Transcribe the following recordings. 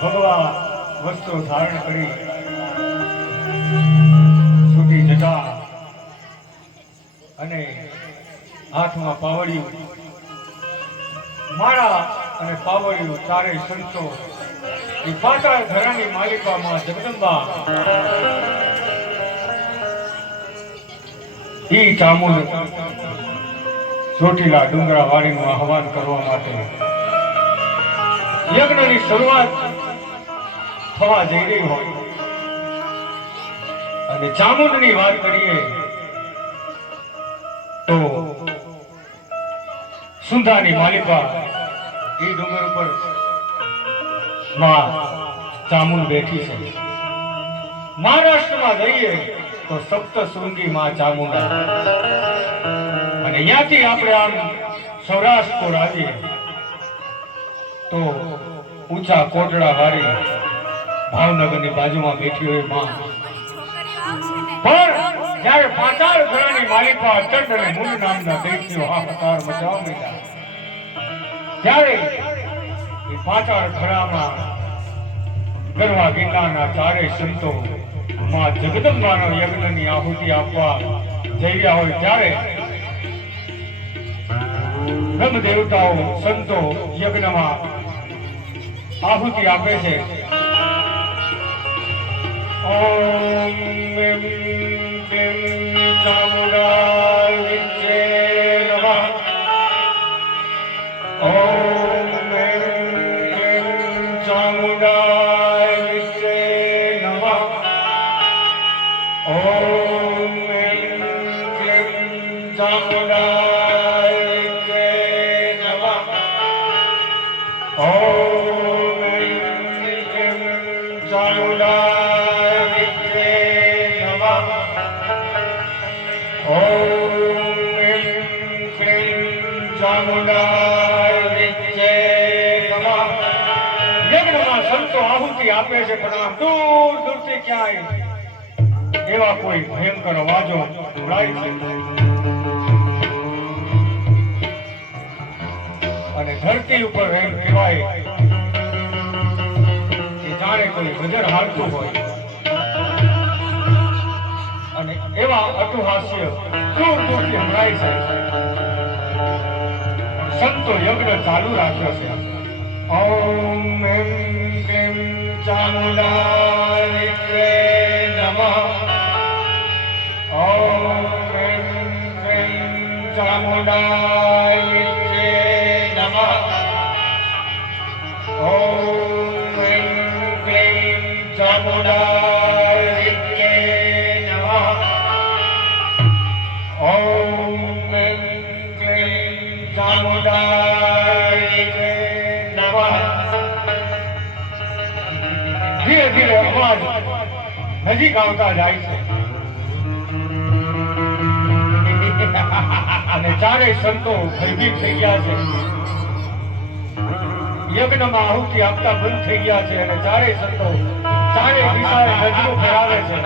ભગવા વસ્ત્રો ધારણ કરી છૂટી જટા અને હાથમાં પાવડિયું માળા અને પાવડિયું ચારે સંતો એ પાતાળ ઘરાની માલિકામાં જગદંબા ઈ ચામુંડ ચોટીલા ડુંગરા વાડીનું આહવાન કરવા માટે યજ્ઞની શરૂઆત થવા જઈ રહી હોય અને ચામુંડની વાત કરીએ તો સુંધાની માલિકા એ ડુંગર ઉપર માં ચામુંડ બેઠી છે. મહારાષ્ટ્રમાં જઈએ તો સપ્તશૃંગી માં ચામુંડા અને અહીંયાથી આપણે આમ સૌરાષ્ટ્ર આવીએ તો ઊંચા કોટડા વાળી ભાવનગરની બાજુમાં બેઠી હોય માં. પણ જ્યારે પાતાળ ઘરાની માલિકા અચંડ અને મૂળ નામના દૈત્યો હાહાકાર મચાવવા માંડ્યા ત્યારે એ પાતાળ ઘરામાં ગરવા ગીતાના ચારે સંતો માં જગદંબાનો યજ્ઞની આહુતિ આપવા જઈ રહ્યા હોય ત્યારે બ્રહ્મ દેવતાઓ સંતો યજ્ઞમાં આહુતિ આપે છે. ઓમ એમ એમ ચામુંડા વિજે નમઃ. ઓમ એમ એમ ચામુંડા વિજે નમઃ. ઓમ એમ એમ ચામુંડા વિજે નમઃ. ઓમ એમ એમ ચામુંડા આપે છે. પણ આમ દૂર દૂરથી ક્યાંય એવા કોઈ ભયંકર અવાજો સંભળાય છે અને ધરતી ઉપર એમ કહેવાય કે જાણે કોઈ ગજર હાલતું હોય અને એવા અટુહાસ્ય દૂર દૂરથી સંભળાય છે. સંતો યજ્ઞ ચાલુ રાખ્યો છે. ઓમ એમ ક્લીમ ચામુંડાય નમઃ. ઓમ એમ ક્લીમ ચામુંડાય નમઃ. ઓમ એમ ક્લીમ ચામુંડાય નમઃ. ઓમ એમ ક્લીમ ચામુંડાય નમઃ. ધીરે ધીરે અવાજ નજીક આવતા જાય છે અને ચારેય સંતો ભયભીત થઈ ગયા છે. યજ્ઞમાં આહુતિ આપતા બંધ થઈ ગયા છે અને ચારેય સંતો ચારે દિશાએ નજરો ફેરાવે છે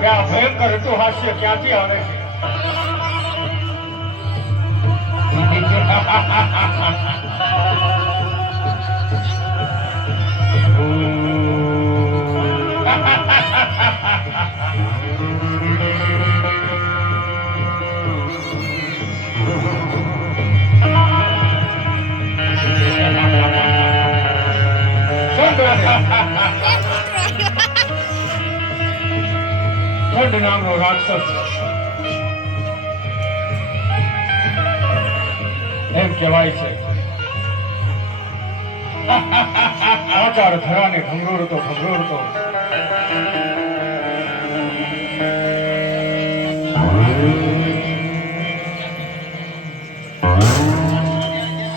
કે આ ભયંકર અટ્ટહાસ્ય ક્યાંથી આવે છે. ખંડ નામનો રાક્ષસ એમ કહેવાય છે આચાર ધરાને ભંગોળતો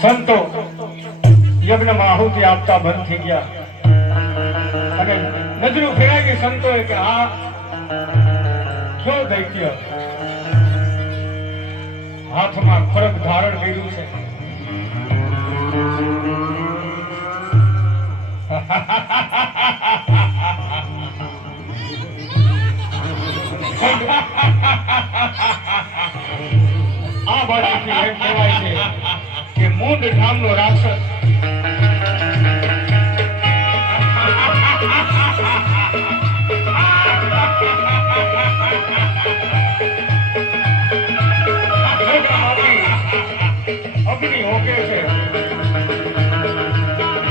સંતો યજ્ઞમાં આહુતિ આપતા બંધ થઈ ગયા અને નજરું ફેરાઈ ગઈ સંતોએ કે આ કયો દૈત્ય હાથમાં ખડગ ધારણ કર્યું છે. આ બાજુથી એમ કહેવાય છે કે મૂંડ નામનો રાક્ષસ અગ્નિ હોકે છે.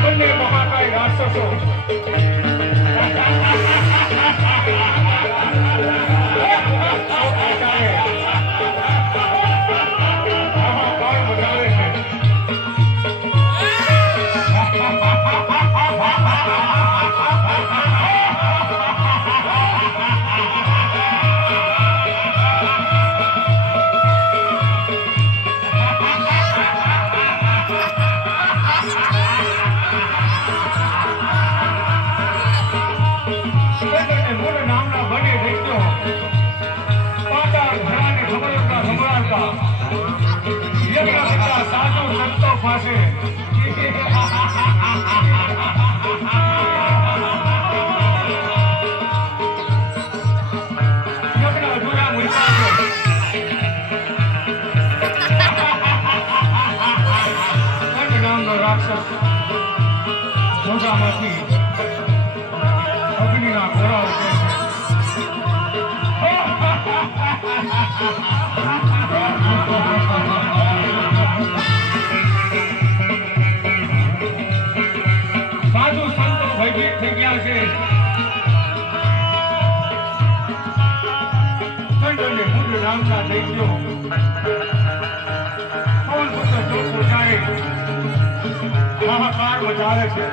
બંને મહાકાય રાક્ષસો અગ્નિના ઘોડા ઉઠે સાધુ સંતો ભયભીત થઈ ગયા છે. ચંદ્રને મૂંડ નામના દૈત્યો પવન પુત્ર જોશો જાય હાહાકાર મચાવે છે.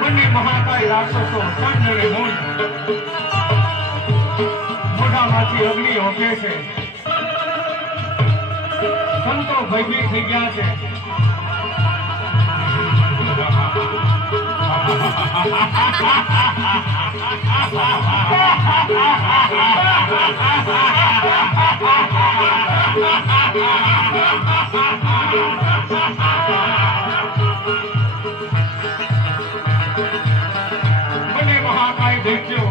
બંને મહાકાય રાક્ષસો ચંડ અને મૂંડ મોઢા મોઢામાંથી અગ્નિ ઓકે છે. સંતો ભયભીત થઈ ગયા છે. મને મહાકાય દેખ્યો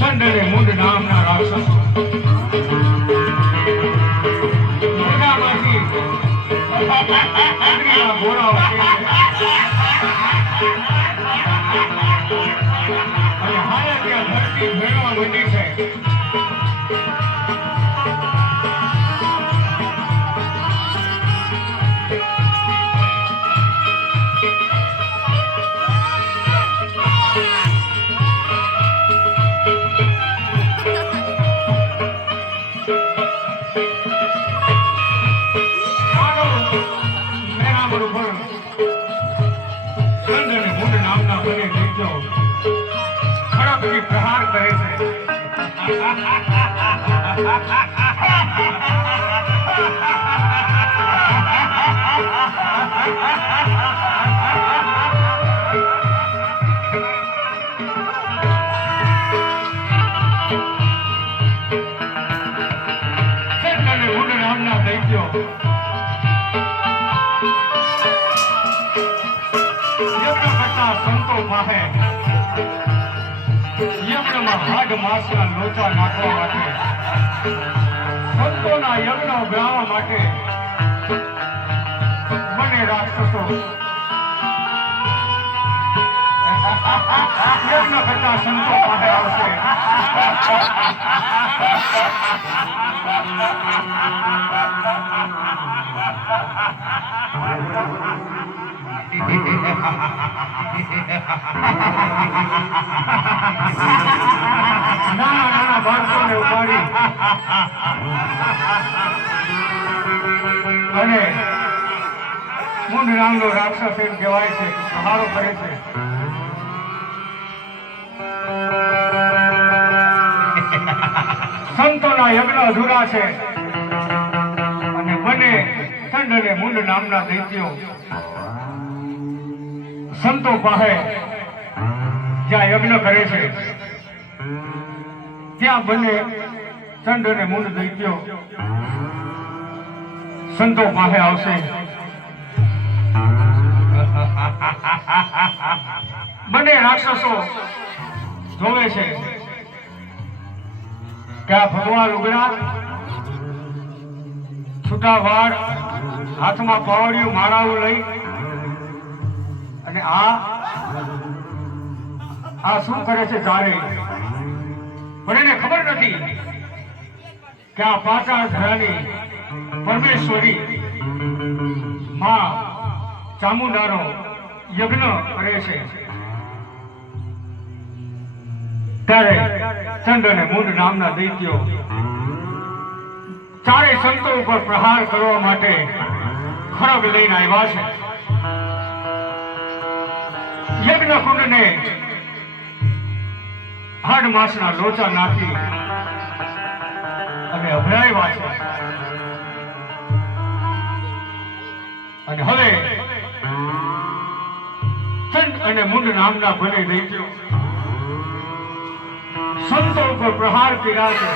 ચંડ અને મુંડ નામના રાક્ષસો મોઢામાંથી અગ્નિના ગોળા ઉઠે છે. અને હાલે ત્યાં ધરતી ભેળવા માંડી છે. પ્રહાર કરે છે. નામના દૈત્યો યજ્ઞ કરતા સંતો પાસે યજ્ઞમાં હાડ માંસના લોચા નાખવા માટે સંતોના યજ્ઞ ઉભરાવવા માટે બંને રાક્ષસો યજ્ઞ કરતા સંતો પાસે આવશે. નાના બાળકોને ઉપાડી અને મુંડ નામનો રાક્ષસ એમ કહેવાય છે, પ્રહારો કરે છે. સંતોના યજ્ઞ અધૂરા છે અને બંને ચંડ અને મુંડ નામના દૈત્યો સંતો પાસે જ્યાં યજ્ઞ કરે છે ત્યાં બંને ચંડ અને મુંડ દૈત્યો સંતો પાસે આવશે. બંને રાક્ષસો જોવે છે કે આ ભગવાન લુગડા, છૂટા વાળ, હાથમાં પાવડિયું માળાઓ લઈ અને આ શું કરે છે ચારે. પણ એને ખબર નથી કે આ પાતાળ ધરાની પરમેશ્વરી માં ચામુંડાનો યજ્ઞ કરે છે. ત્યારે ચંડ અને મુંડ નામના દૈત્યો ચારે સંતો ઉપર પ્રહાર કરવા માટે ખડગ લઈને આવ્યા છે. યજ્ઞ કુંડને હાડ માંસના લોચા નાખી અને અભરાવ્યા છે. અને હવે ચંડ અને મુંડ નામના બંને દૈત્યો સંતો ઉપર પ્રહાર કર્યા છે.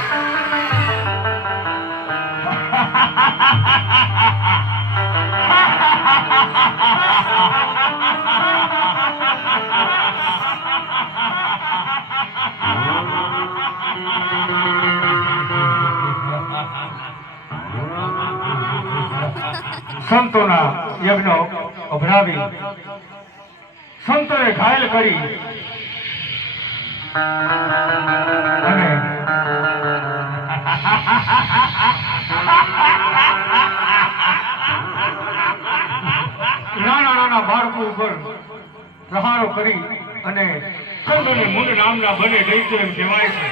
સંતોના યજ્ઞ અભરાવી સંતોને ઘાયલ કરી અને નાના બાળકો ઉપર પ્રહારો કરી અને ચંડ અને મુંડ નામના બંને દૈત્યો એમ કહેવાય છે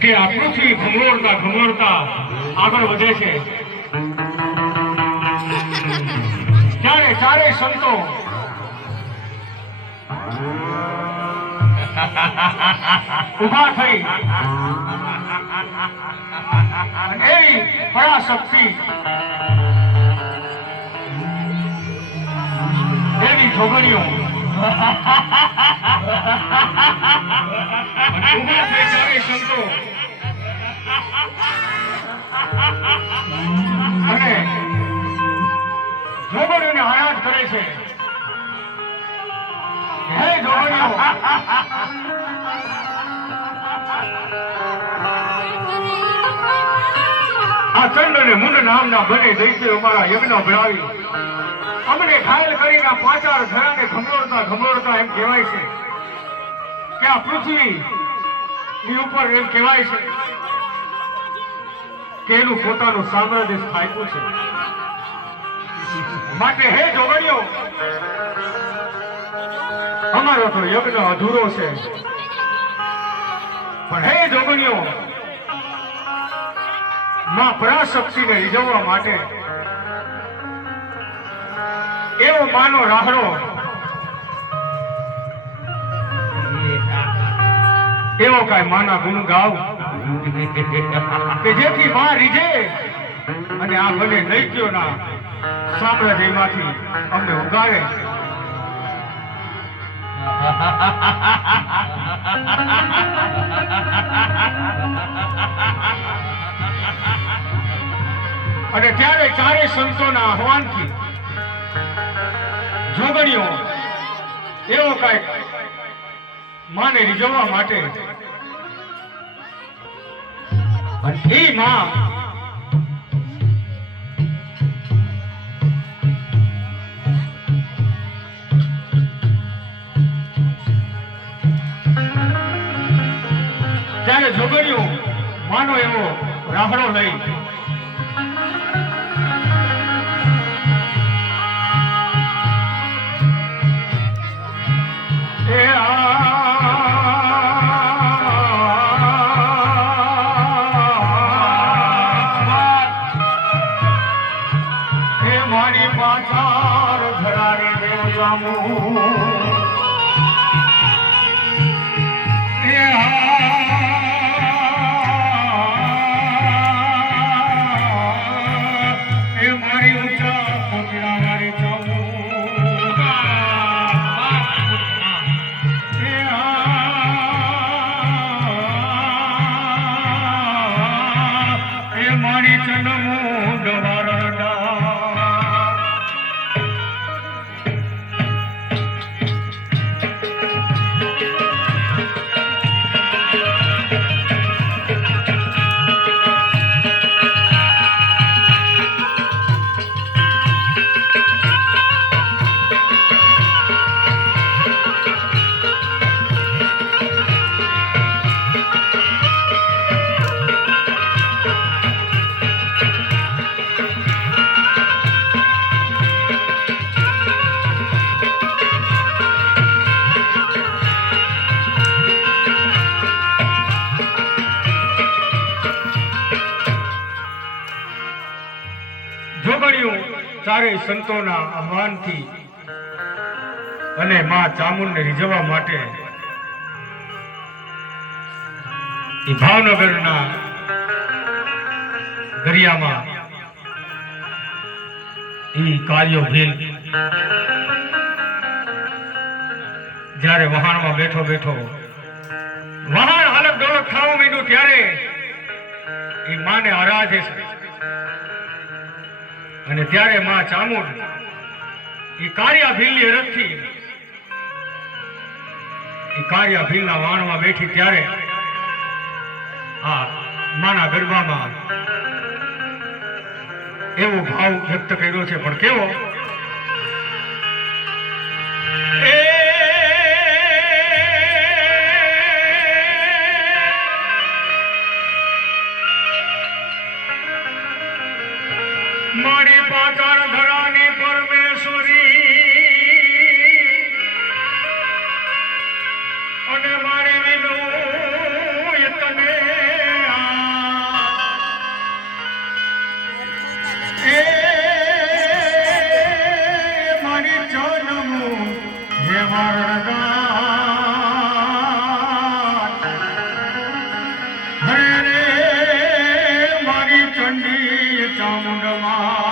કે આ પૃથ્વી ઘમરોળતા આગળ વધે છે. ચારેય સંતો ઉભા થઈ એવી પરાશક્તિ એવી જોગણીઓ ઉભા થઈ ચારેય સંતો અને જોગણીઓને આરાધ કરે છે. હે જોગણીઓ, આ ચંડ અને મુંડ નામના બંને દૈત્યો અમારા યજ્ઞ ભરાવી અમને ઘાયલ કરીને પાંચાર ઘરાને ઘમરોડતા ઘમરોડતા એમ કહેવાય છે કે આ પૃથ્વી ઉપર એમ કહેવાય છે કે એનું પોતાનું સામ્રાજ્ય સ્થાપ્યું છે. માટે હે જોગણીઓ, અમારો તો યજ્ઞ અધૂરો છે, પણ હે જોગણીઓ, માં પરાશક્તિને રીઝવવા માટે એવો માનો રાહડો એવો કાંઈ માના ગુણ ગાવ કે જેથી માં રીઝે અને આ બંને દૈત્યોના સામ્રાજ્યમાંથી અમને ઉગારે. અને ત્યારે ચારેય સંતોના આહવાનથી જોગણીઓ એવો કાંઈક માને રીઝવવા માટે અને એ માં ત્યારે જોગણીઓ માનો એવો રાહડો લઈ મારી પાછળ ધરારે દેવ જામું મારી ઊંચા કોટડા મારી જાઉં મારી ચંદમું ડવારડા ચારેય સંતોના આહવાનથી અને માં ચામુંડને રીઝવવા માટે એ ભાવનગરના દરિયામાં એ કાર્યો ભીલ જ્યારે વહાણમાં બેઠો બેઠો વહાણ હાલત ડોલક ખાવા માંડ્યું ત્યારે એ માને આરાધે છે. અને ત્યારે માં ચામુંડ એ કાળિયા ભીલની અરજથી એ કાળિયા ભીલના વાણમાં બેઠી ત્યારે આ માના ગરબામાં એવો ભાવ વ્યક્ત કર્યો છે. પણ કેવો મારી પાતાળ ધરાની પરમેશ્વરી અને મારી વિનોય તને એ ચામુંડમાં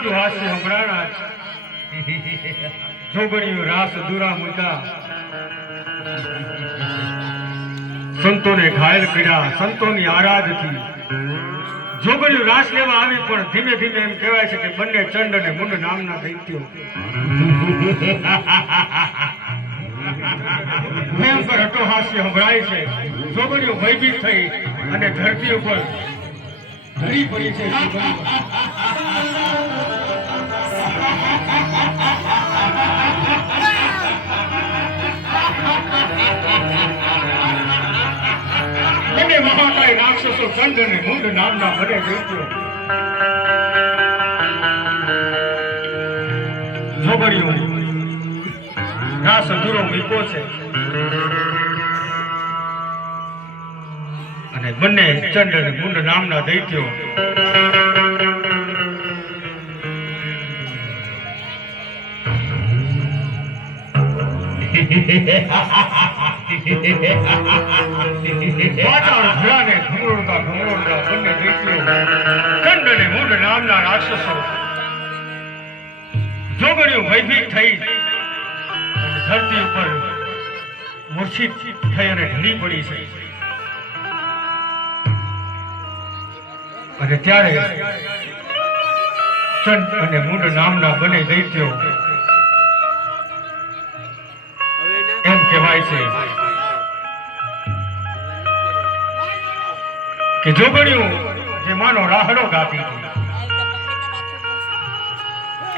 હતું હાસ્ય સંભળાણા જોગણીઓ રાસ દુરા મૂકા સંતોને ઘાયલ કર્યા સંતોની આરાધથી જોગણીઓ રાસ લેવા આવી પણ ધીમે ધીમે એમ કહેવાય છે કે બંને ચંડ અને મુંડ નામના દૈત્યો ભયંકર હટોહાસ્ય સંભળાય છે જોગણીઓ ભયભીત થઈ અને ધરતી ઉપર ધરી પડી છે બંને મહાકાય રાક્ષસો ચંડ અને મુંડ નામના બંને દૈત્યો જોગણીઓ રાસ અધૂરો મૂક્યો છે અને બંને ચંડ અને મુંડ નામના દૈત્યો ચંડ અને મુંડ નામના રાક્ષસો જોગણીઓ ભયભીત થઈ ધરતી ઉપર મૂર્છિત થઈ અને ઢળી પડી છે અને ત્યારે ચંડ અને મુંડ નામના બંને દૈત્યો એમ કહેવાય છે કે જોગણીઓ જે માનો રાહડો ગાતી હતી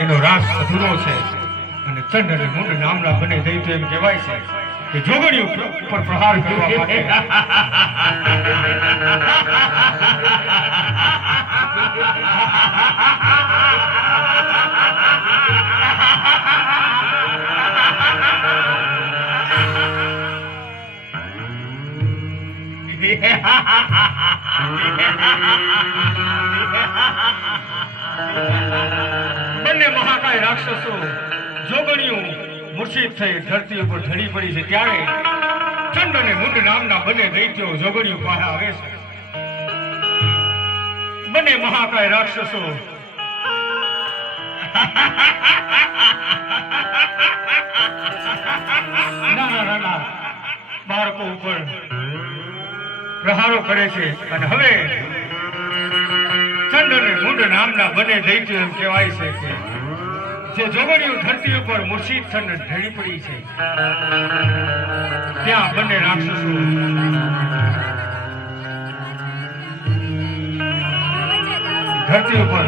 એનો રાસ અધૂરો છે અને ચંડ અને મુંડ નામના બને દૈત્ય એમ કહેવાય છે કે જોગણીઓ ઉપર પ્રહાર કરવા માટે બંને મહાકાય રાક્ષસો જોગણીઓ મૂર્છિત થઈ ધરતી ઉપર ઢળી પડી છે ત્યારે ચંડ અને મુંડ નામના બંને દૈત્યો જોગણીઓ પાસે આવે છે. બંને મહાકાય રાક્ષસો નાના નાના બાળકો ઉપર પ્રહારો કરે છે અને હવે ચંડ અને મુંડ નામના બંને દૈત્યો એમ કહેવાય છે કે જે જોગણીઓ ધરતી ઉપર મૂર્છિત થઈને ઢળી પડી છે ત્યાં બંને રાક્ષસો ધરતી ઉપર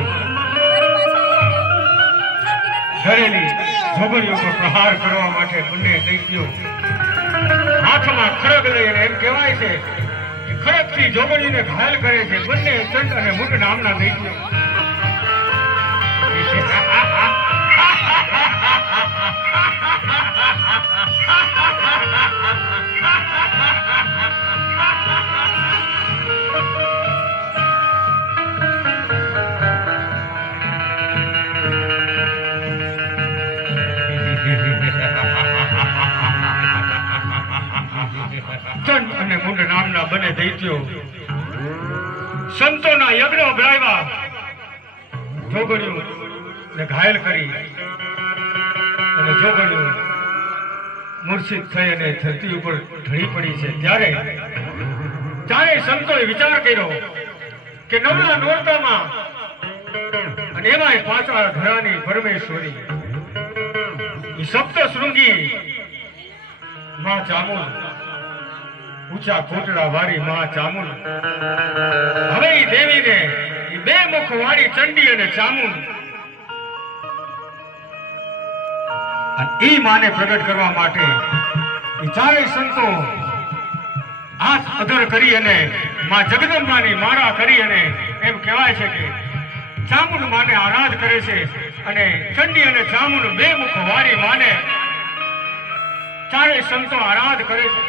ધરેલી જોગણીઓ પર પ્રહાર કરવા માટે બંને દૈત્યો હાથમાં ખડગ લઈને એમ કહેવાય છે કે ખડગથી જોગણીઓને ઘાયલ કરે છે. બંને ચંડ અને મુંડ નામના દૈત્યો ચંડ અને મુંડ નામના બંને દૈત્યો સંતોના યજ્ઞ બોલાવ્યા જોગણીઓને ઘાયલ કરી અને જોગણીઓ મૂર્છિત થઈ અને ધરતી ઉપર ઢળી પડી છે ત્યારે ચારે સંતોએ વિચાર કર્યો કે નવલા નોરતામાં અને એમાંય પાછા ઘરાની પરમેશ્વરી એ સપ્ત શૃંગી માં ચામુંડ ઊંચા કોટડા વાળી માં ચામુંડ હવે એ દેવીને બે મુખ વાળી ચંડી અને ચામુંડ અને એ માને પ્રગટ કરવા માટે એ ચારેય સંતો હાથ અધર કરી અને માં જગદંબાની માળા કરી અને એમ કહેવાય છે કે ચામુંડ માને આરાધ કરે છે અને ચંડી અને ચામુંડ બે મુખ વાળી માને ચારેય સંતો આરાધ કરે છે.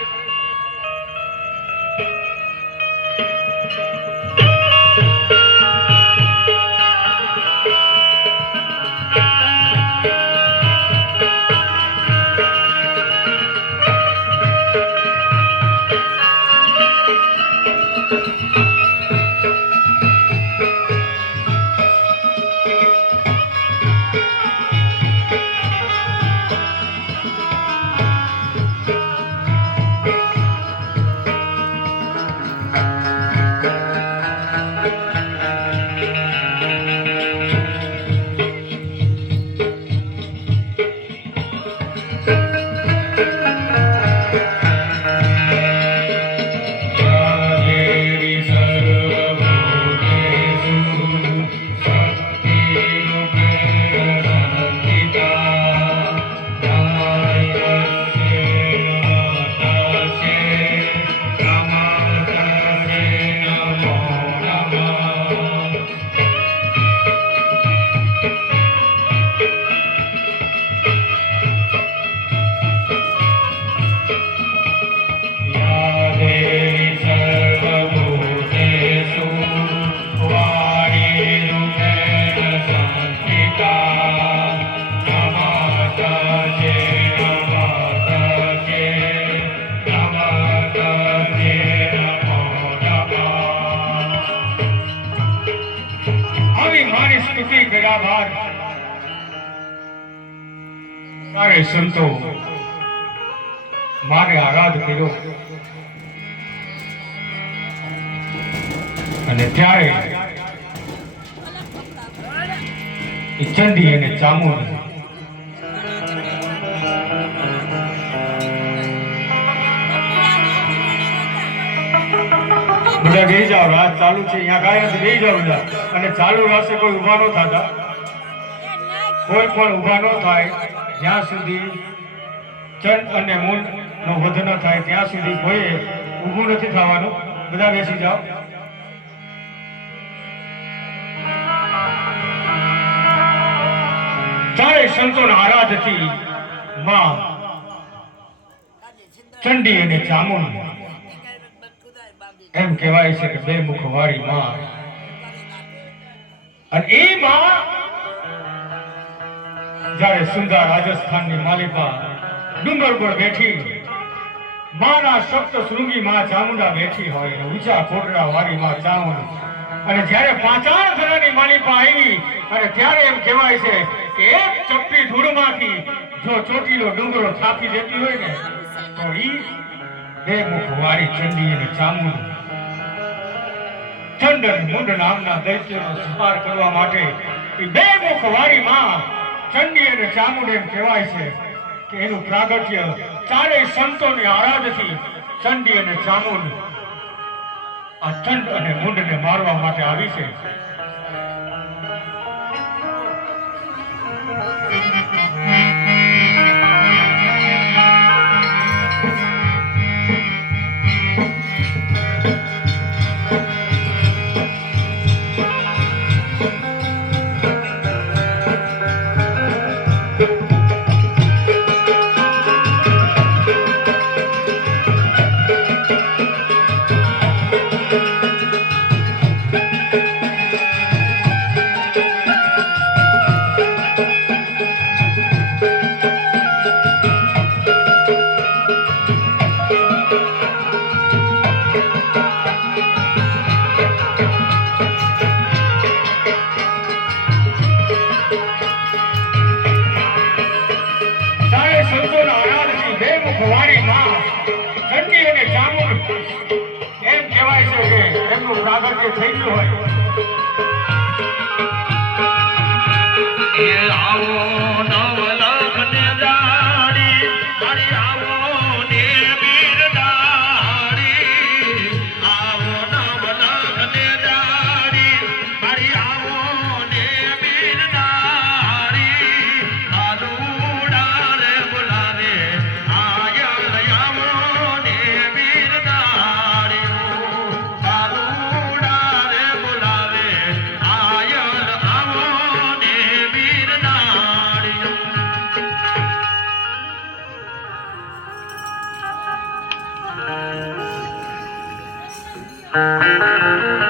સારે સંતો મારે આરાધ કર્યો અને ત્યારે ચંડી અને ચામુંડ બધા બેસી જાઓ, રાત ચાલુ છે, અહીંયા કાંઈ નથી, બેસી જાઓ બધા. અને ચાલુ રાસે કોઈ ઉભા ન થતા. કોઈ પણ ઊભા ન થાય જ્યાં સુધી ચંડ અને મૂંડ નો વધ ન થાય ત્યાં સુધી કોઈએ ઊભું નથી થવાનું. બધા બેસી જાઓ. ચારે સંતોના આરાધથી માં ચંડી અને ચામુંડ એમ કહેવાય છે કે બે મુખ વાળી માં. અને એ માં જ્યારે સુંદર રાજસ્થાનની માલિકા ડુંગર પર બેઠી માના સપ્ત શૃંગી માં ચામુંડા બેઠી હોય ઊંચા કોટડા વાળી માં ચામુંડ. અને જ્યારે પાંચાળ ધરાની માલિકા આવી અને ત્યારે એમ કહેવાય છે કે એક ચપટી ધૂળમાંથી જો ચોટીલો ડુંગરો થાપી દેતી હોય ને તો ઈ બે મુખ વાળી ચંડી અને ચામુંડ ચંડ અને મૂંડ નામના દૈત્યનો સંહાર કરવા માટે એ બે મુખ વાળી માં ચંડી અને ચામુંડ એમ કહેવાય છે કે એનું પ્રાગટ્ય ચારેય સંતોની આરાધથી ચંડી અને ચામુંડ આ ચંડ અને મૂંડને મારવા માટે આવી છે. થઈ ગયું હોય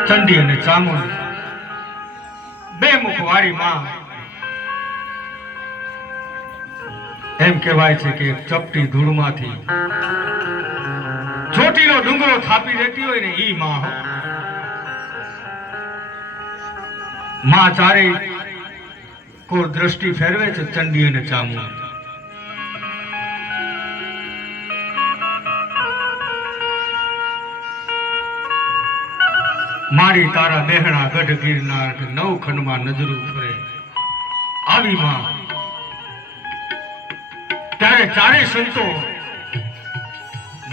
ચંડી અને ચામુંડ બે મુખ વાળી માં એમ કહેવાય છે કે ચપટી ધૂળમાંથી ચોટીલો ડુંગરો થાપી દેતી હોય ને ઈ માં ચારે કો દ્રષ્ટિ ફેરવે છે ચંડી અને ચામુંડ. મારી તારા દેહણા ગઢ ગિરનાર નવ ખંડમાં નજરું ફરે આવી માં. ત્યારે ચારે સંતો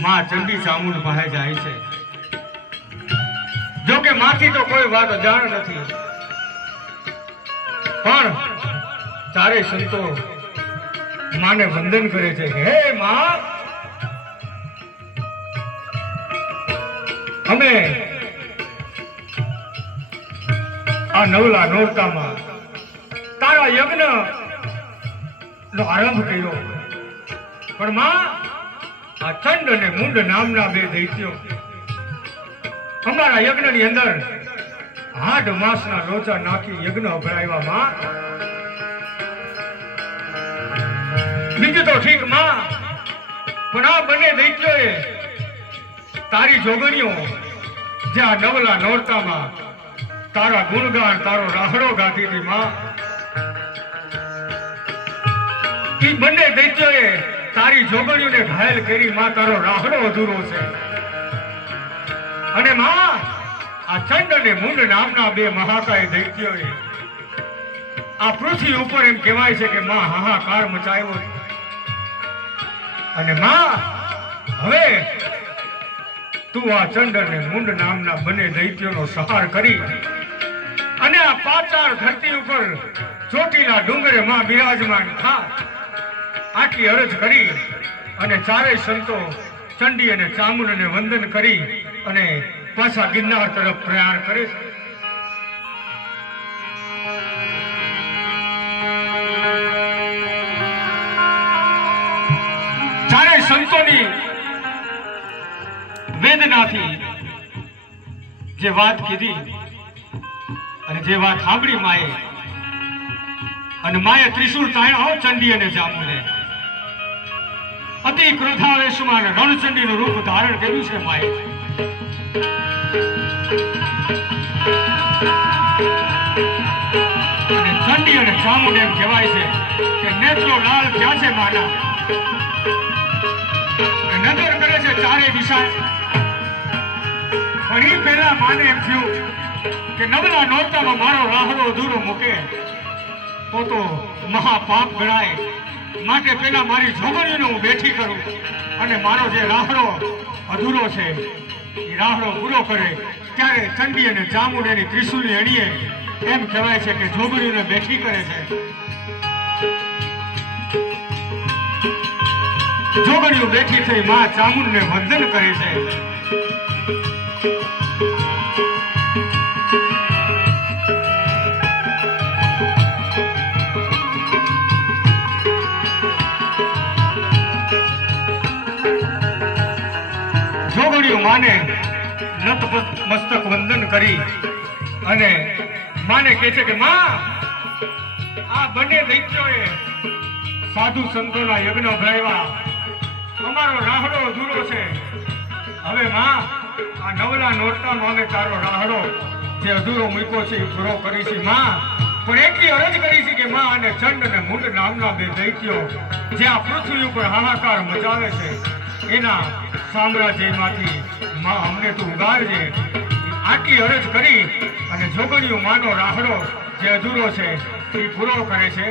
માં ચંડી ચામુંડ પાસે જાય છે. જો કે માથી તો કોઈ વાત અજાણ નથી પણ ચારે સંતો માને વંદન કરે છે કે હે માં અમે આ નવલા નોરતામાં તારા યજ્ઞ નો આરંભ કર્યો પણ માં આ ચંડ અને મૂંડ નામના બે દૈત્યો અમારા યજ્ઞ ની અંદર 8 માસના લોચા નાખી યજ્ઞ અભરાવ્યા માં. બીજું તો ઠીક માં પણ આ બંને દૈત્યોએ તારી જોગણીઓ જ્યાં નવલા નોરતામાં તારા ગુણગાન તારો રાહડો ગાતી હતી માં. ઈ બંને દૈત્યોએ તારી જોગણીઓને ઘાયલ કરી માં. તારો રાહડો અધૂરો છે. અને માં આ ચંડ અને મૂંડ નામના બે મહાકાય દૈત્યોએ આ પૃથ્વી ઉપર એમ કહેવાય છે કે માં હાહાકાર મચાવ્યો. અને માં હવે તું આ ચંડ અને મૂંડ નામના બંને દૈત્યોનો સંહાર કરી અને આ પાતાળ ધરતી ઉપર ચોટીલા ડુંગરે માં બિરાજમાન થા આટલી અરજ કરી અને ચારેય સંતો ચંડી અને ચામુંડને વંદન કરી અને પાછા ગિરનાર તરફ પ્રયાણ કરે છે. ચારેય સંતોની વેદનાથી જે વાત કીધી અને જે વાત સાંભળી માએ અને માએ ત્રિશૂળ તાણ્યા ચંડી અને ચામુંડે અતિ ક્રોધાવેશમાં રણચંડીનું રૂપ ધારણ કર્યું છે માએ. અને ચંડી અને ચામુંડ એમ કહેવાય છે કે નેત્રો લાલ ક્યાં છે માના નજર કરે છે ચારે દિશા. ઘણી પહેલા માને એમ થયું કે નવલા નોરતામાં મારો રાહડો અધૂરો મૂકે તો મહાપાપ ગણાય, માટે પેલા મારી જોગણીને હું બેઠી કરું અને મારો જે રાહડો અધૂરો છે એ રાહડો પૂરો કરે. ત્યારે ચંડી અને ચામુંડ એની ત્રિશૂલની અડીએ એમ કહેવાય છે કે જોગણીને બેઠી કરે છે. જોગણીઓ બેઠી થઈ માં ચામુંડને વંદન કરે છે. જોગણીઓ માને નત મસ્તક વંદન કરી અને માને કહે છે કે માં આ બંને દૈત્યોએ સાધુ સંતોના યજ્ઞ ભરાવ્યા, અમારો રાહડો અધૂરો છે. હવે માં આ નવલા નોરતાનો અમે તારો રાહડો જે અધૂરો મૂક્યો છે એ પૂરો કરીશી માં. પણ એટલી અરજ કરી છે કે માં અને ચંડ અને મુંડ નામના બે દૈત્યો જે આ પૃથ્વી ઉપર હાહાકાર મચાવે છે એના સામ્રાજ્યમાંથી માં અમને તું ઉગારજે. આટલી અરજ કરી અને જોગણીઓ માનો રાહડો જે અધૂરો છે એ પૂરો કરે છે.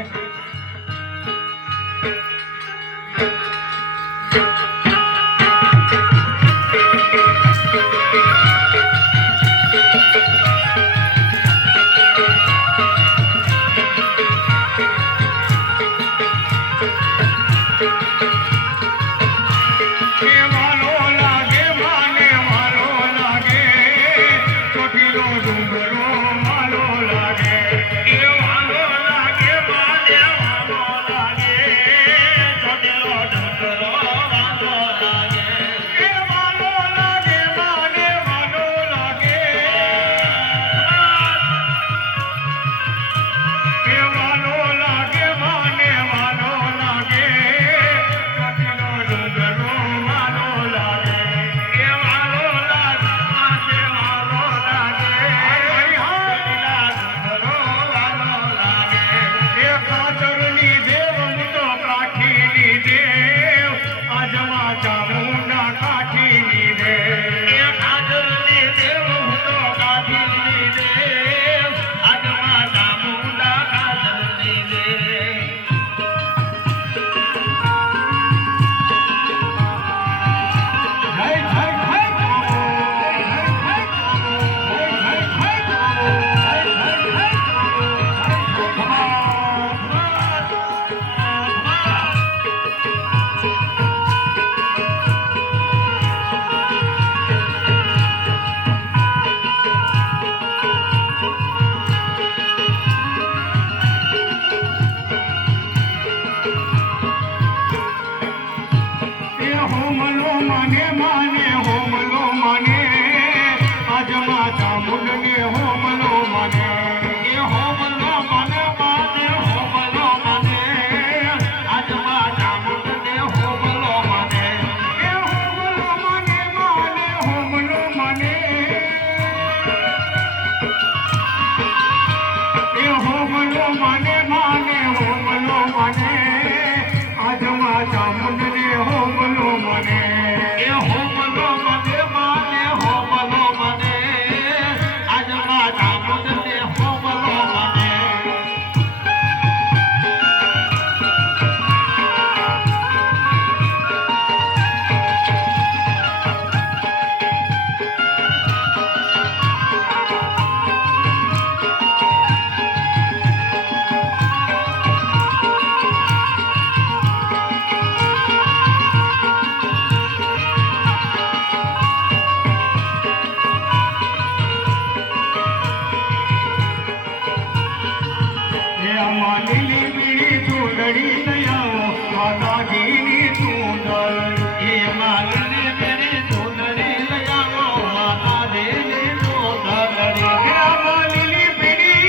ચૂંદડી લઈ આવો માતાજીની ચૂંદડી એ માલને મેરે ચૂંદડી લઈ આવો માતાજીની ચૂંદડી આમાં લીલી પીળી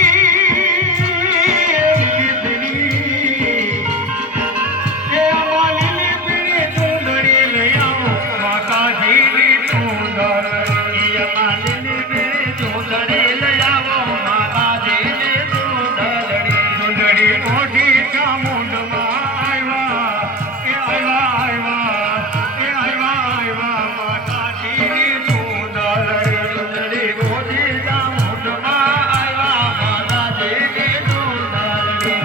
આમાં લીલી પીળી ચૂંદડી લઈ આવો માતાજીની ચૂંદડી એ માલને મેરે ચૂંદડી લઈ આવો માતાજીની ચૂંદડી ચૂંદડી મોઢી ચામુંડમાં આવ્યા એ આવ્યા માતાજીની ચૂંદડી ચૂંદડી મોઢી ચામુંડમાં આવ્યા માતાજીની ચૂંદડી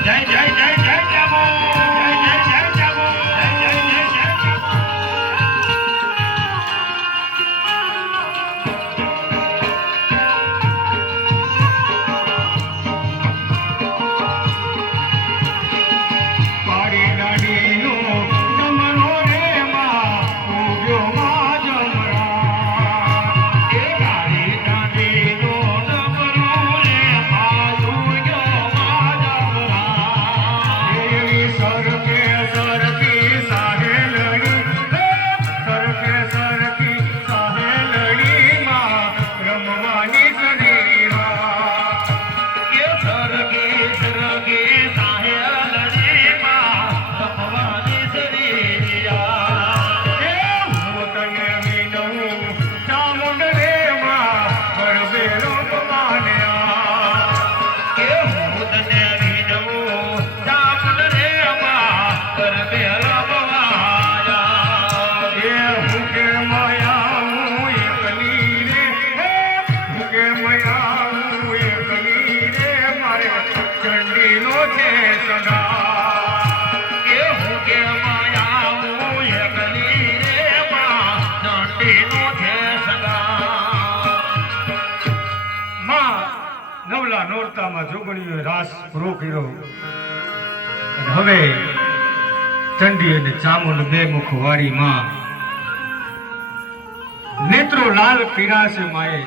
જય જય જય જય ચામો જય જય જય ચામો જય જય જય જય ચામો પાડી દાડીનો ડમરો રે માં ઉગ્યો માં જમરા એ ગાડી ગાડીનો ડમરો રે ભાલુયો માજમરા એવી સરકે સરકી સાહેલણી સરકી સાહેલણી માં રમવાની શરીરા કે સરગે સરગે સાહેલની માં તપવાની શરીરિયા એ હું તને વિનવું ચામુંડ રે માં ગરબે રમવાન્યા કે હું તને વિનવું ચામુંડ રે માં ગરબે રમવાયા એ હું કે માયા હું એકલી રે હું કે માયા હું એકલી રે મારે ચંડીનો છે સગા કે હું કે માયા હું એકલી રે માં દંડીનો છે સગા માં નવલા નોરતામાં જોગણીઓએ રાસ પૂરો કર્યો અને હવે ચંડી અને ચામુંડ બે મુખ વાળી માં નેત્રો લાલ કર્યા છે માએ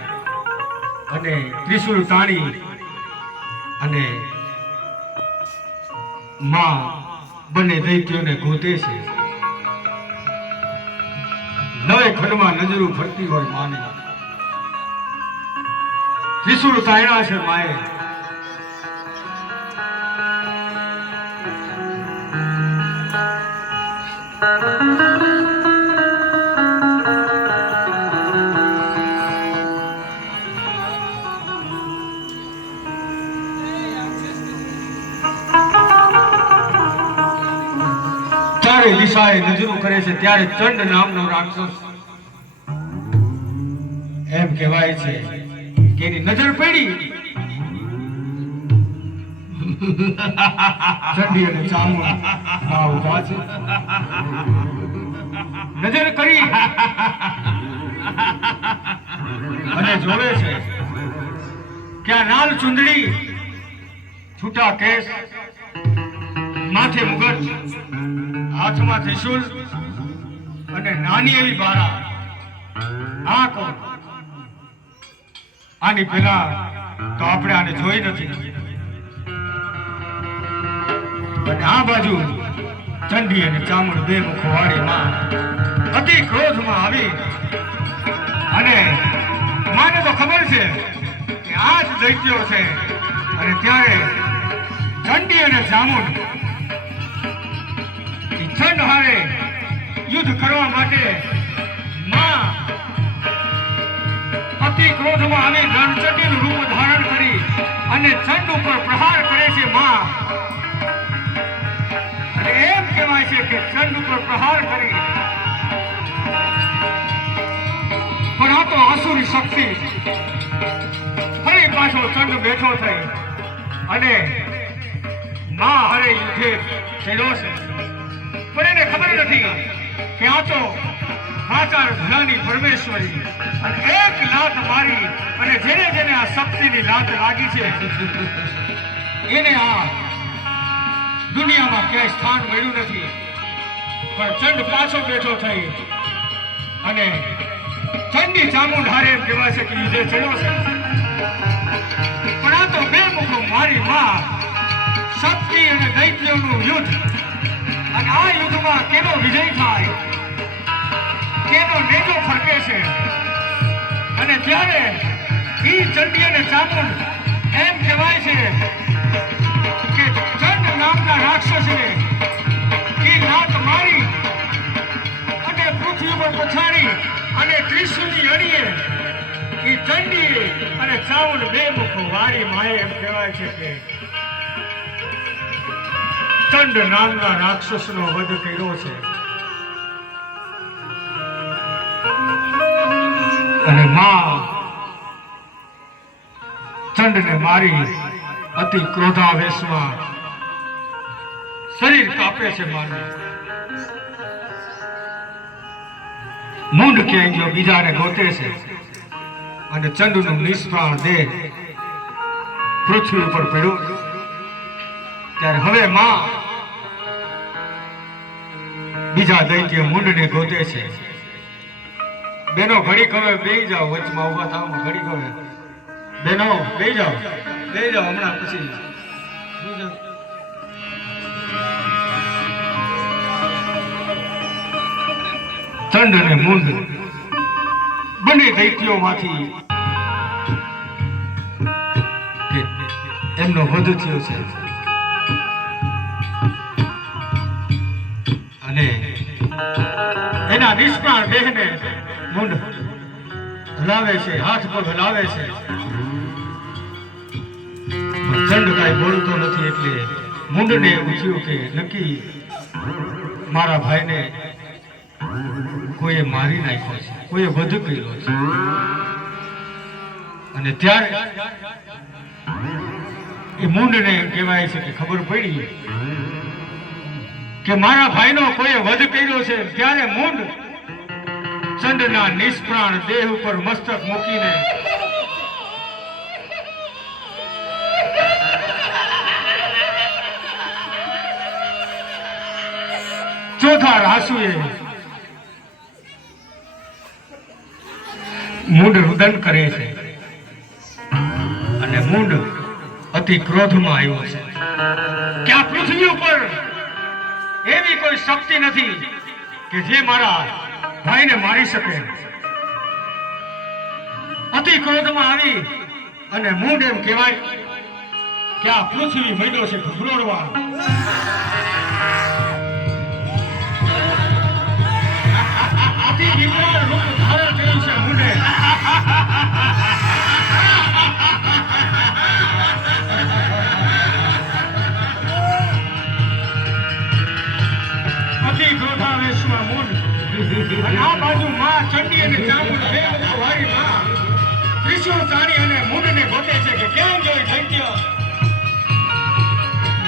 અને ત્રિશુલ તાણી અને માં બંને દૈત્યોને ગોતે છે નવે ખંડમાં નજરું ફરતી હોય માને ત્રિશુલ તાણ્યા છે માએ ત્યારે દિશાએ નજરો કરે છે ત્યારે ચંડ નામનો રાક્ષસ એમ કહેવાય છે કે એની નજર પડી ચંડી અને ચામુંડ આ ઊભા છે નજર કરી અને જોવે છે કે આ લાલ ચુંદડી છૂટા કેસ માથે મુગટ હાથમાં ત્રિશુલ અને નાની એવી બારા આ કોણ આની પહેલા તો આપણે આને જોઈ નથી અને આ બાજુ ચંડી અને ચામુંડ બે મુખવાળી માં અતિ ક્રોધમાં આવી અને માને તો ખબર છે કે આ જ દૈત્યો છે અને ત્યારે ચંડી અને ચામુંડ ચંડ હારે યુદ્ધ કરવા માટે માં અતિ ક્રોધમાં આવી રણચંડીનું રૂપ ધારણ કરી અને ચંડ ઉપર પ્રહાર કરે છે માં અને એમ કહેવાય છે કે ચંડ ઉપર પ્રહાર કરી પણ આ તો આસુરી શક્તિ ફરી પાછો ચંડ બેઠો થઈ અને માં હરે યુદ્ધે છેડો છે પણ એને ખબર નથી કે આ તો પાતાળ ભુલાની પરમેશ્વરી અને એક લાત મારી અને જેને જેને આ શક્તિની લાત લાગી છે એને આ દુનિયામાં ક્યાંય સ્થાન મળ્યું નથી. પણ ચંડ પાછો બેઠો થઈ અને ચંડી ચામુંડ હારે એમ કહેવાય છે કે યુદ્ધે ચડ્યો છે. પણ આ તો બે મુખો મારી માં શક્તિ અને દૈત્યોનું યુદ્ધ, અને આ યુદ્ધમાં કેનો વિજય થાય, કેનો નેજો ફરકે છે. અને ત્યારે ઈ ચંડી અને ચામુંડ એમ કહેવાય છે કે ચંડ નામના રાક્ષસે ઈ લાત મારી અને પૃથ્વી પર પછાડી અને ત્રિશુળની અડીએ ઈ ચંડી અને ચામુંડ બે મુખો વારી માએ એમ કહેવાય છે કે ચંડ નામના રાક્ષસનો વધ કર્યો છે. અને માં ચંડને મારી અતિ ક્રોધાવેશમાં શરીર કાપે છે. માનું મૂંઢ ક્યાંય ગયો બીજાને ગોતે છે અને ચંડનું નિષ્પ્રાણ દેહ પૃથ્વી ઉપર પડ્યો. ત્યારે હવે માં બીજા દૈત્ય મૂંઢને ગોતે છે. બેનો ઘડીક હવે બેહી જાઓ, વચમાં ઉભા થાવ, ઘડીક હવે બેનો બેહી જાઓ, હમણાં પછી ચંડ અને મૂંઢ બંને દૈત્યોમાંથી એમનો વધ થયો છે. અને એના નિષ્પ્રાણ દેહને મૂંઢ હલાવે છે, હાથ પગ હલાવે છે. ચંડ કાંઈ બોલતો નથી. એટલે મૂંઢને એવું થયું કે નક્કી મારા ભાઈને કોઈએ મારી નાખ્યો છે, કોઈએ વધ કર્યો છે. અને ત્યારે એ મૂંઢને કહેવાય છે કે ખબર પડી કે મારા ભાઈનો કોઈએ વધ કર્યો છે. ત્યારે મૂંઢ ચંડના નિષ્પ્રાણ દેહ ઉપર મસ્તક મૂકીને ચોથા રાસુએ મૂંઢ રુદન કરે છે. અને મૂંઢ અતિ ક્રોધમાં આવ્યો છે કે આ પૃથ્વી ઉપર એવી કોઈ શક્તિ નથી કે જે મારા ભાઈને મારી શકે. અતિ ક્રોધમાં આવી અને મૂંઢ એમ કહેવાય કે આ પૃથ્વી માંડ્યો છે ફ્લોરવા. અતિ વિકરાળ રૂપ ધારણ કર્યું છે મૂંઢે. અતિ ક્રોધાવેશમાં મૂંઢ અને આ બાજુ માં ચંડી અને ચામુંડ બે મુખ વાળી માં ત્રિશુળ તાણી અને મૂંઢને ગોતે છે કે કેમ જોઈ દૈત્ય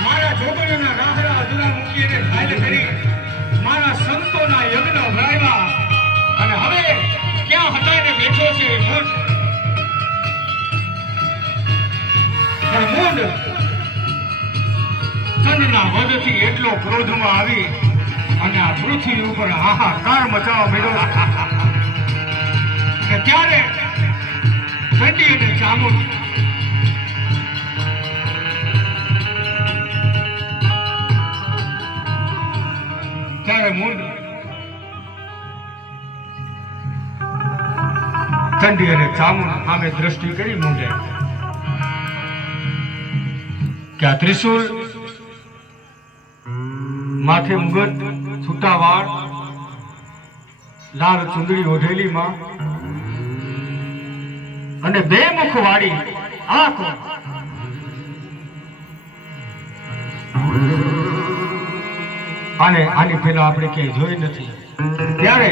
મારા જોગણીના રાહડા અધૂરા મૂકીને ઘાયલ કરી મારા સંતોના યજ્ઞ ભરાવ્યા અને હવે ક્યાં હટાઈને બેઠો છે મૂંઢ. પણ મૂંઢ ચંડના વધથી એટલો ક્રોધમાં આવી અને આ પૃથ્વી ઉપર હાહાકાર મચાવવા મળ્યો કે ત્યારે ચંડી અને ચામુંડ ત્યારે મૂંઢ ચંડી અને ચામુંડ સામે દ્રષ્ટિ કરી મૂંઢે કે આ ત્રિશુળ, માથે મુગટ, છૂટા વાળ, લાલ ચુંદડી ઓઢેલી માં અને બે મુખ વાળી આંખ. આની પહેલા આપણે ક્યાંય જોઈ નથી. ત્યારે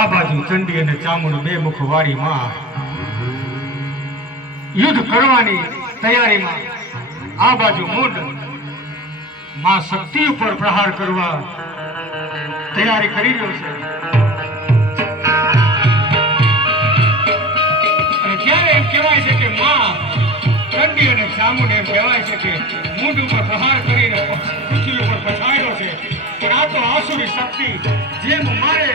આ બાજુ ચંડી અને ચામુંડ બે મુખ વાળી માં યુદ્ધ કરવાની તૈયારીમાં, આ બાજુ મૂંઢ માં શક્તિ ઉપર પ્રહાર કરવા તૈયારી કરી રહ્યો છે. અને ત્યારે એમ કહેવાય છે કે માં ચંડી અને ચામુંડ એમ કહેવાય છે કે મૂંઢ ઉપર પ્રહાર કરીને પૃથ્વી ઉપર પછાડ્યો છે. પણ આ તો આસુરી શક્તિ જેમ મારે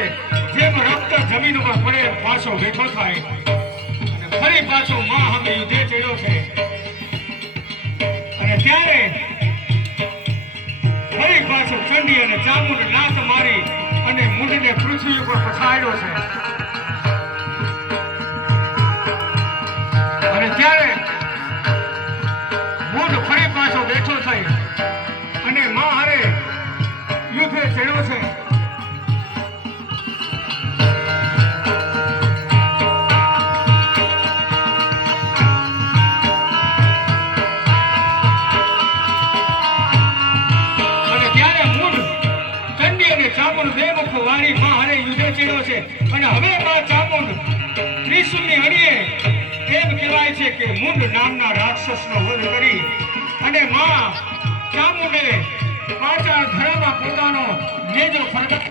જેમ રક્ત જમીન ઉપર પડે પાછો બેઠો થાય અને ફરી પાછો માં સામે યુદ્ધે ચડ્યો છે. અને ત્યારે ફરી પાછો ચંડી અને ચામુંડ લાત મારી અને મૂંઢને પૃથ્વી ઉપર પછાડ્યો છે. અને ત્યારે મૂંઢ ફરી પાછો બેઠો થઈ અને માં હારે યુદ્ધે ચડ્યો છે. અને ત્યારે મૂંઢ ચંડી અને ચામુંડ બે મુખ વાળી માં હારે યુદ્ધે ચડ્યો છે. અને હવે માં ચામુંડ ત્રિશુલની અડીએ એમ કહેવાય છે કે મૂંઢ નામના રાક્ષસનો વધ કરી અને માં ચામુંડે પાછા ધરામાં પોતાનો નેજો ફરકા